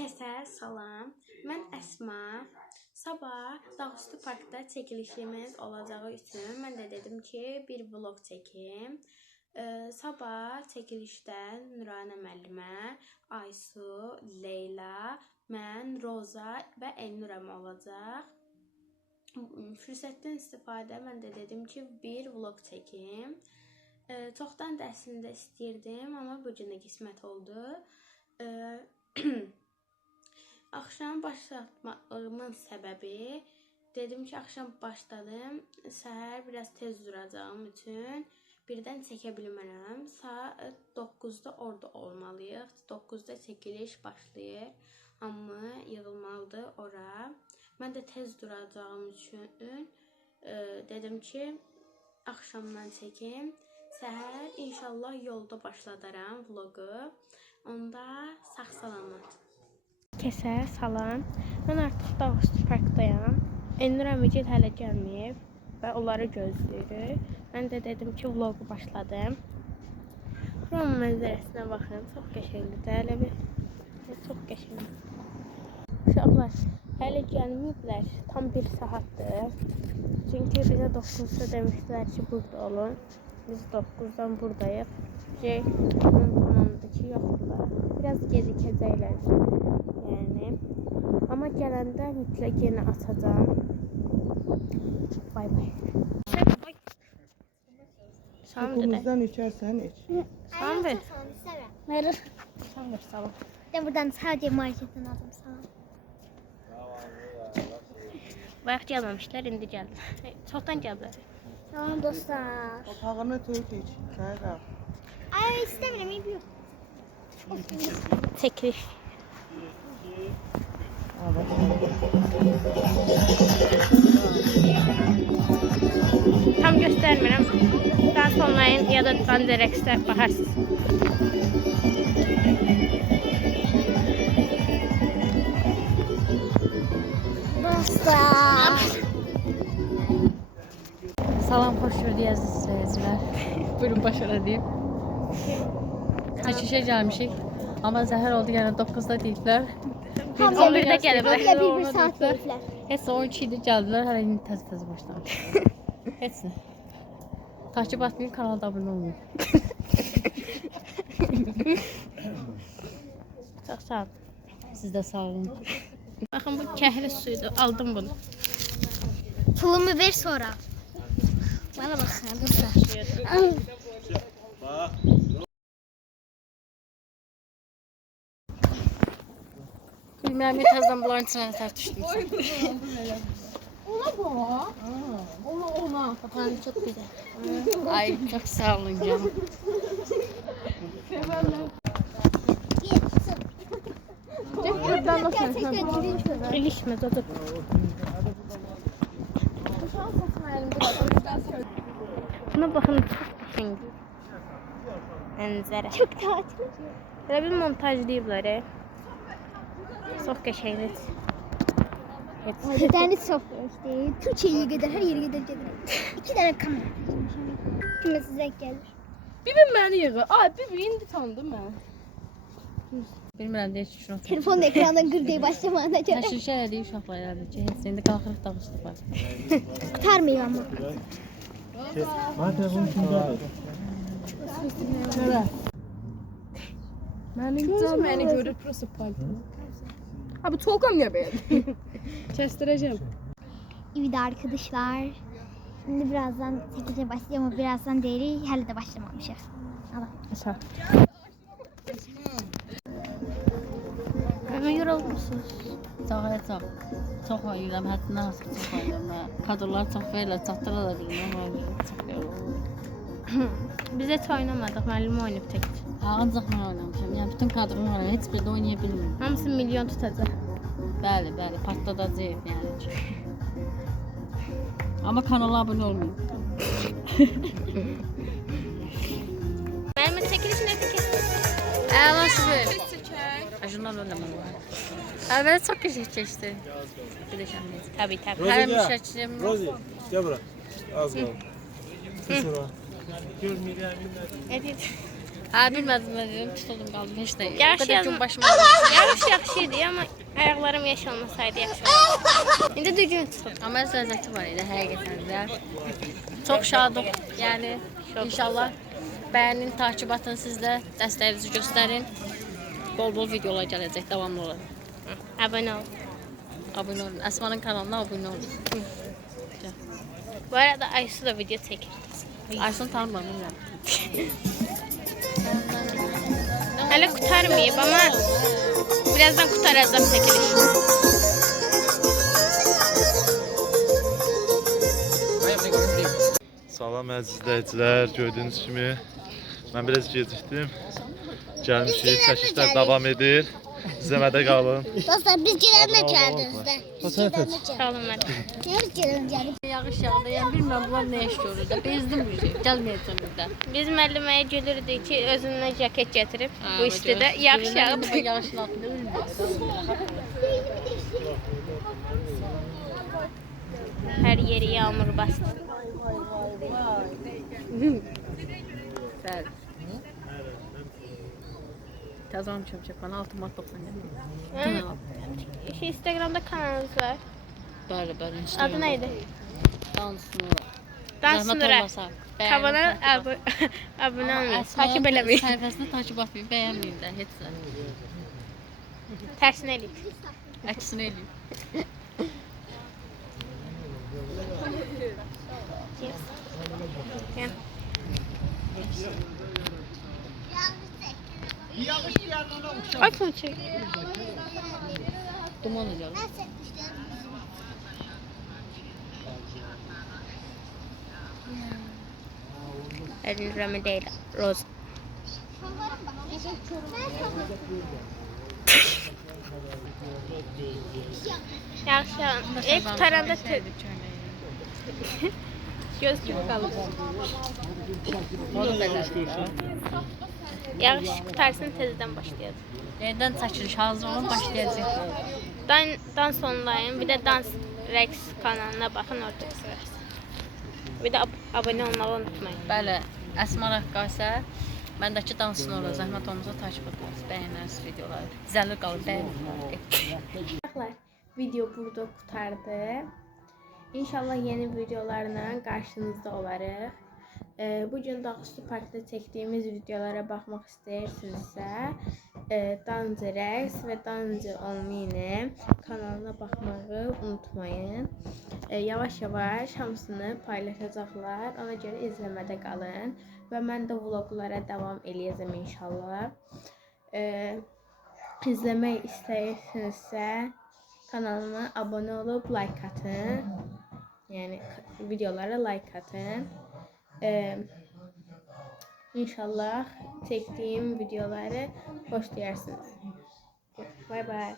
Kəsə, salam. Mən Əsma. Sabah Dağüstü Parkda çəkilişimiz olacağı üçün mən də dedim ki, bir vlog çəkim. Sabah çəkilişdə Nurana müəllimə, Aysu, Leyla, mən, Roza və Elnurəm olacaq. Fürsətdən istifadə mən də dedim ki, bir vlog çəkim. Çoxdan da əslində istəyirdim, amma bu gün də qismət oldu. Axşam başlatmağımın səbəbi, dedim ki, axşam başladım, səhər biraz tez duracağım üçün birdən çəkə bilmərəm. Saat 9-da orada olmalıyıq, 9-da çəkiliş başlayır, amma yığılmalıdır ora. Mən də tez duracağım üçün dedim ki, axşamdan çəkim. Səhər inşallah yolda başladaram vlogu. Onda sağ-salamat. Kəsə, salam. Mən artıq Dağüstü Parkdayam. Elnur Əmigil hələ gəlməyib və onları gözləyirik. Mən də dedim ki, vlogu başladım. Buranın mənzərəsinə baxın, çox qəşəngdir. Hələ bir çox qəşəngdir. Uşaqlar hələ gəlməyiblər. Tam 1 saatdır. Çünki bizə 9-da demişdilər ki, burada olun. Biz 9-dan buradayıq. Tamamdır ki, yoxdurlar. Biraz gecikəcəklər. Yəni. Amma gələndə mütləq yeni açacağım. Bay bay. Salam dedə. Okulumuzdan içərsən iç. Salam ver. Verir. Salam ver, salam. De buradan sadece marketten aldım sana. Bayaq gəlməmişlər, indi gəldilər. Çoxdan gəldilər. Tamam dostlar. Otağına tövk iç. Çay da. Ay istemiyorum, iyi yok. Çəkiliş. Tam göstərmirəm. Daha sonlayın ya da Banderex'də baxarsınız. Dostlar. Salam, xoş gördük əziz izləyicilər. Buyurun, başara deyim. Çəkişə gəlmişik. Amma zəhər oldu, yəni 9-da deyiblər. 11-də gəliblər. Hamıya bir saat veriblər. Heç 12-də gəldilər, hələ indi təzə başlamışlar. Heç nə. Takip atmayın, kanalda abunə olmayın. Çox sağ olun. Siz də sağ olun. Baxın, bu kəhli suyudur. Aldım bunu. Pulumu ver sonra. Bana bakın dostlar. Bilmirəm, təzədən bunların içinə nətər düşdüm. Ona bak. Ona. Bakalım çok güzel. Ay, çox sağ olun canım. Buradan bakın. İlişmez, otur. Buna bakın, çok qəşəng. Mənzərə. Çok tatlı. Belə bir montajlayıblar. Çox qəşəngdir. Bir tane sofra işte. Türkiye'ye gider, her yere gider. 2 tane kamera. Şimdi size gelir. Bibim məni yığır. Ay, bibi indi tanıdım mən. Bilmirəm, deyək ki, şunu. Telefonun ekrandan gırgıya başlamağına göre. Təşrişə elədik uşaqlar elədik ki, heç indi qalxırıq Dağüstü Park. Tutarmıyor ama. Bana telefonu kimdə? Məni görür, prosta palto. Abi Tolga niye beğendin? Kestireceğim. Evet arkadaşlar. Şimdi birazdan çekeceğe başlıyor ama birazdan değil. Hala da başlamamışız. Allah. Hemen yorulmuşsunuz. Çox. Çox ayıram, həddindən artıq çox ayıram. Kadrlar çox verirlər, çatdıra da bilmirəm, amma çox verirlər. Biz heç oynamadıq, müəllim oynayıb təkcə. Ancaq mən oynamışam, yəni bütün kadrım var, heç biri də oynaya bilmirəm. Hamısı milyon tutacaq. Bəli, partladacaq yəni ki. Amma kanala abunə olmayın. Müəllimə çəkiliş nə keçdi? Əla süper. Ajundan oynamaq var. Əvvəl çox qəşəng keçdi. Biləcəm. Tabii. Hər müşəkkim. Rozi, gel buraya. Az kaldı. Sus ora. Evet. Bilmədim mən dedim, tutuldum qaldım, heç nə. O Yağış qədər gün yağma- başıma Yaxşı idi, amma ayaqlarım yaş olmasaydı yaxşı olardı. İndi düzgün tutub. Amma ləzzəti var idi həqiqətən də. Çox şadıq. Yəni inşallah bəyənin, takibatın siz də dəstəyinizi göstərin. Bol-bol videolar gələcək, davamlı olaraq. Abunə ol. Abunə olun. Əsmanın kanalına abunə olun. Bu arada Aysu da video çəkir. Aysun tanımam mən. Hələ qurtarmayıb, amma birazdan qurtaracaq çəkiliş. Salam əziz izləyicilər, gördüyünüz kimi mən biraz gecikdim. Gəlmişik, çəkişlər davam edir. İzləmədə qalın. Dostlar biz gidelim Abone olun. Sağ olun mənim. Biz gidelim canım. Yağış yağdı, yəni bilmirəm bunlar nə iş görür də. Bezdim bu şey, gəlməyəcəm bir də. Biz müəlliməyə gülürdük ki, özündən jaket gətirib bu istidə. Yağış yağıb. Yağışın altında ölmür. Hər yeri yağmur bastı. Bəli. Təzən çömçək bana 6 manat 90 qəpik. Instagramda kanalınız var. Bəli, bəli. Adı nə idi? Dansınura. Dansınura. Kanala abunə olmayın. Takip eləməyin. Səhifəsini takip etməyin, bəyənməyin də heç nə. Tərsinə eləyib. Əksinə eləyin. Gel. Ay çek. Duman ediyor. Elin rəmi deyil, roz. Yaxşı, qurtaranda göz kimi qalır. Onu belədir. Yağış qutarsın tezdən başlayacaq. Yenidən çəkiliş hazır olun, başlayacaq. Dans onlayın, bir də dans Rex kanalına baxın, orada çıxarsın. Bir də abunə olmağı unutmayın. Bəli, Əsma Rəqqasə məndəki dansını orada zəhmət olmasa takip edərsiniz, bəyənərsiniz videoları. Zəlir qalın, bəyənin. Video burada qurtardı. İnşallah yeni videolarla qarşınızda olarıq. Bugün Dağüstü Parkda çəkdiyimiz videolara baxmaq istəyirsinizsə, Dancı Rex və Dancı Olmini kanalına baxmağı unutmayın. Yavaş-yavaş hamısını paylaşacaqlar. Ona görə izləmədə qalın. Və mən də vloglara davam eləyəcəm inşallah. İzləmək istəyirsinizsə, kanalıma abunə olub like atın. Yəni videolara like atın. İnşallah çəkdiyim videoları xoşlayarsınız. Bye bye.